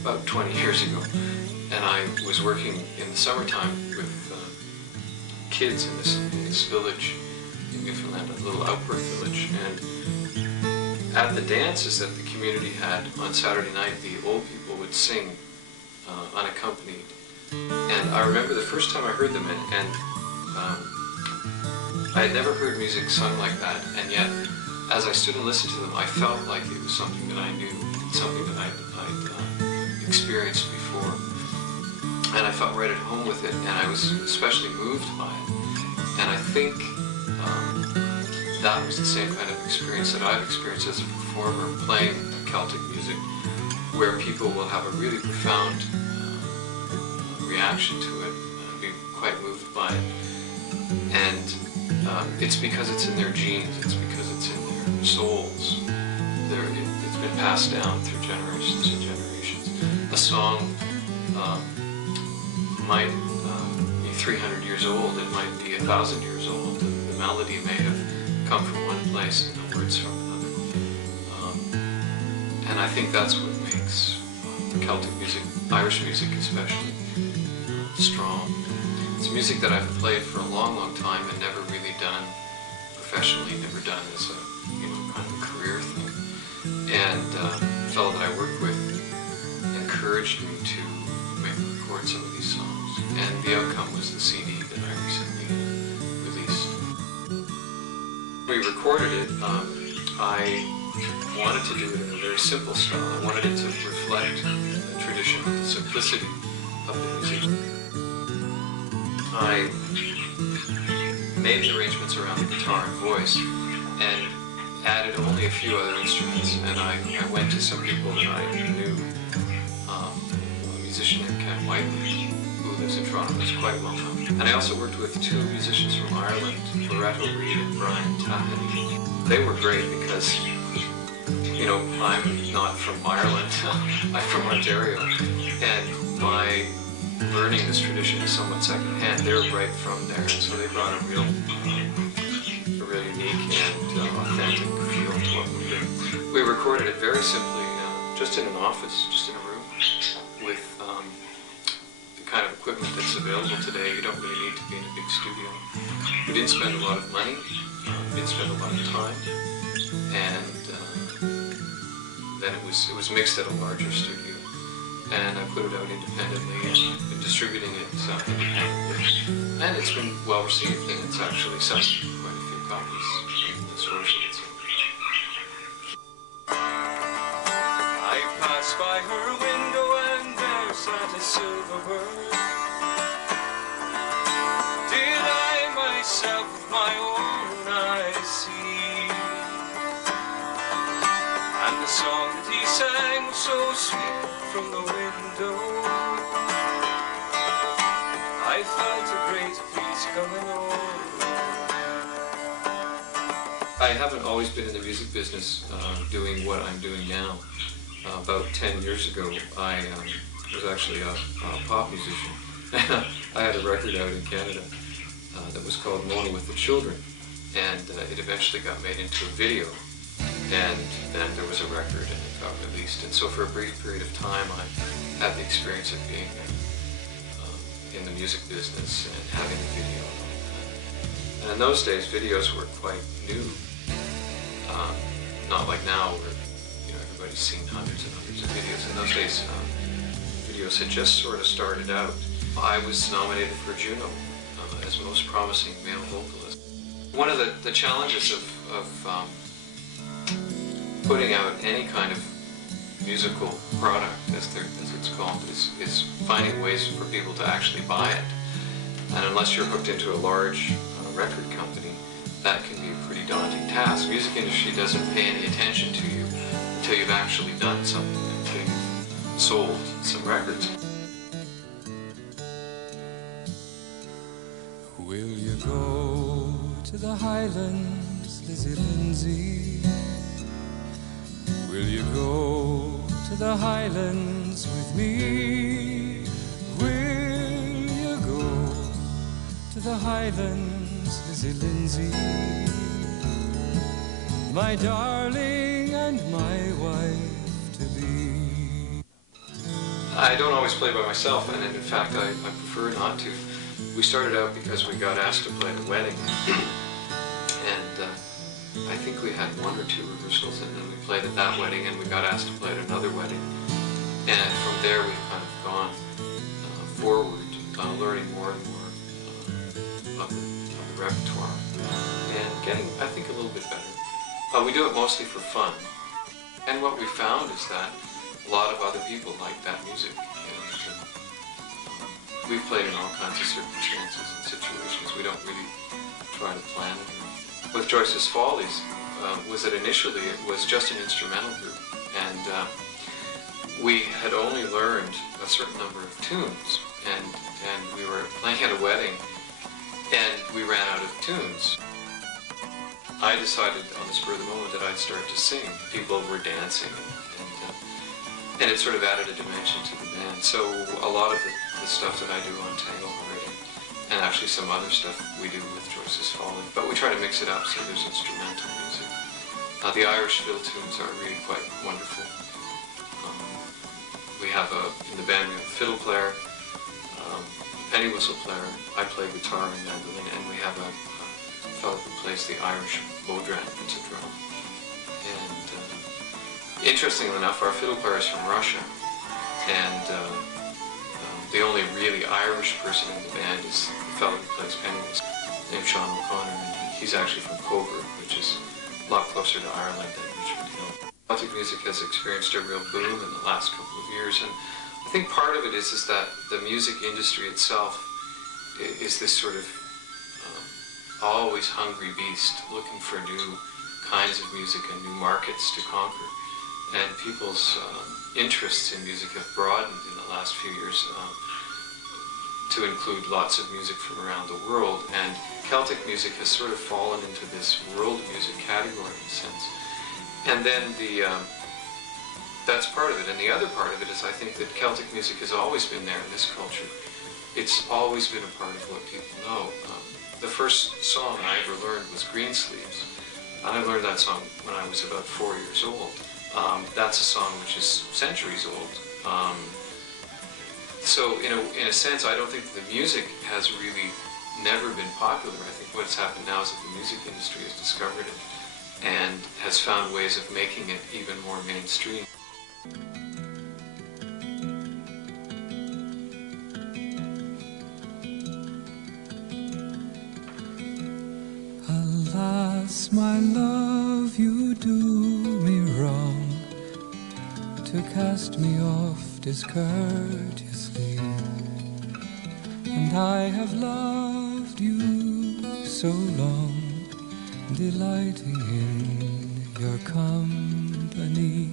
about 20 years ago, and I was working in the summertime with kids in this village in Newfoundland, a little outward village, and at the dances that the community had on Saturday night, the old people would sing unaccompanied. And I remember the first time I heard them, and I had never heard music sung like that, and yet as I stood and listened to them, I felt like it was something that I knew, something that I'd experienced before. And I felt right at home with it, and I was especially moved by it. And I think that was the same kind of experience that I've experienced as a performer playing Celtic music, where people will have a really profound reaction to it, be quite moved by it. And it's because it's in their genes, it's because it's in their souls. It's been passed down through generations and generations. A song might be 300 years old, it might be 1,000 years old. The melody may have come from one place and the words from another. And I think that's what makes Celtic music, Irish music especially, strong. It's music that I've played for a long, long time and never really done professionally, never done as a kind of a career thing. And the fellow that I worked with encouraged me to record some of these songs, and the outcome was the CD that I recently released. We recorded it. I wanted to do it in a very simple style. I wanted it to reflect the tradition, the simplicity of the music. I made the arrangements around the guitar and voice and added only a few other instruments, and I went to some people that I knew. A musician named Ken Whiteley, who lives in Toronto, is quite well known. And I also worked with two musicians from Ireland, Loretto Reed and Brian Taffany. They were great because, I'm not from Ireland, I'm from Ontario, and my learning this tradition is somewhat secondhand. They're right from there, and so they brought a real unique and authentic feel to what we did. We recorded it very simply, just in an office, just in a room, with the kind of equipment that's available today. You don't really need to be in a big studio. We didn't spend a lot of money, didn't spend a lot of time, and then it was mixed at a larger studio. And I put it out independently, and I've been distributing it independently. And it's been well received, and it's actually sold quite a few copies in the stores. I pass by her window and there sat a silver bird. Did I myself with my own eyes see? And the song that he sang was so sweet from the window. I felt a great peace coming over. I haven't always been in the music business doing what I'm doing now. About 10 years ago, I was actually a pop musician. I had a record out in Canada that was called Moaning with the Children, and it eventually got made into a video, and then there was a record and it got released. And so for a brief period of time I had the experience of being in the music business and having a video. And in those days videos were quite new, not like now where everybody's seen hundreds and hundreds of videos. In those days videos had just sort of started out. I was nominated for Juno as most promising male vocalist. One of the challenges of putting out any kind of musical product, as it's called, is finding ways for people to actually buy it. And unless you're hooked into a large record company, that can be a pretty daunting task. The music industry doesn't pay any attention to you until you've actually done something, until you've sold some records. Will you go to the Highlands, Lizzie Lindsay? Will you go to the Highlands with me? Will you go to the Highlands, Lizzie Lindsay? My darling and my wife to be. I don't always play by myself, and in fact I prefer not to. We started out because we got asked to play at a wedding, and I think we had 1 or 2 rehearsals, and then we played at that wedding, and we got asked to play at another wedding. And from there we've kind of gone forward, learning more and more of the repertoire, and getting, I think, a little bit better. We do it mostly for fun, and what we found is that a lot of other people like that music. We've played in all kinds of circumstances and situations. We don't really try to plan it. With Joyce's Follies, was that initially it was just an instrumental group, and we had only learned a certain number of tunes, and we were playing at a wedding, and we ran out of tunes. I decided on the spur of the moment that I'd start to sing. People were dancing, and it sort of added a dimension to the band. So a lot of the stuff that I do on Tango already, and actually some other stuff we do with Joyce's Folly, but we try to mix it up so there's instrumental music. The Irish fiddle tunes are really quite wonderful. We have in the band we have a fiddle player, penny whistle player, I play guitar and mandolin, and we have a fellow who plays the Irish bodhrán, it's a drum. And interestingly enough, our fiddle player is from Russia, and the only really Irish person in the band is the fellow who plays penny whistle, named Sean O'Connor, and he's actually from Coburg, which is a lot closer to Ireland than Richmond Hill. Celtic music has experienced a real boom in the last couple of years, and I think part of it is that the music industry itself is this sort of always hungry beast, looking for new kinds of music and new markets to conquer. And people's interests in music have broadened in the last few years to include lots of music from around the world. And Celtic music has sort of fallen into this world music category in a sense. And then that's part of it. And the other part of it is I think that Celtic music has always been there in this culture. It's always been a part of what people know. The first song I ever learned was Greensleeves. I learned that song when I was about 4 years old. That's a song which is centuries old. So in a sense, I don't think the music has really never been popular. I think what's happened now is that the music industry has discovered it and has found ways of making it even more mainstream. Alas, my love, you do me wrong to cast me off discourteously, and I have loved you so long, delighting in your company.